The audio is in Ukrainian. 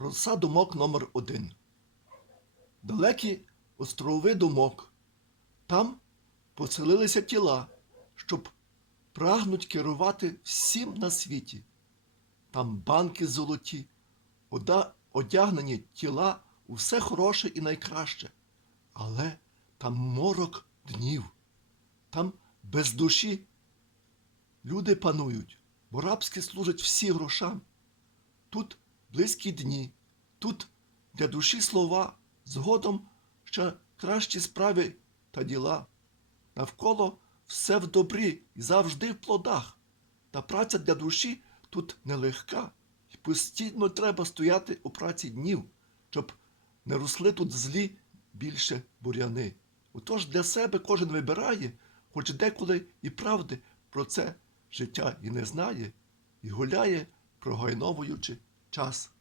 Роса думок номер один. Далекі острови думок. Там поселилися тіла, щоб прагнуть керувати всім на світі. Там банки золоті, одягнені тіла у все хороше і найкраще. Але там морок днів, там без душі люди панують, бо рабські служать всі грошам. Тут близькі дні, тут для душі слова, згодом ще кращі справи та діла. Навколо все в добрі і завжди в плодах. Та праця для душі тут нелегка, і постійно треба стояти у праці днів, щоб не росли тут злі більше буряни. Отож для себе кожен вибирає, хоч деколи і правди про це життя і не знає, і гуляє, прогайновуючи czas.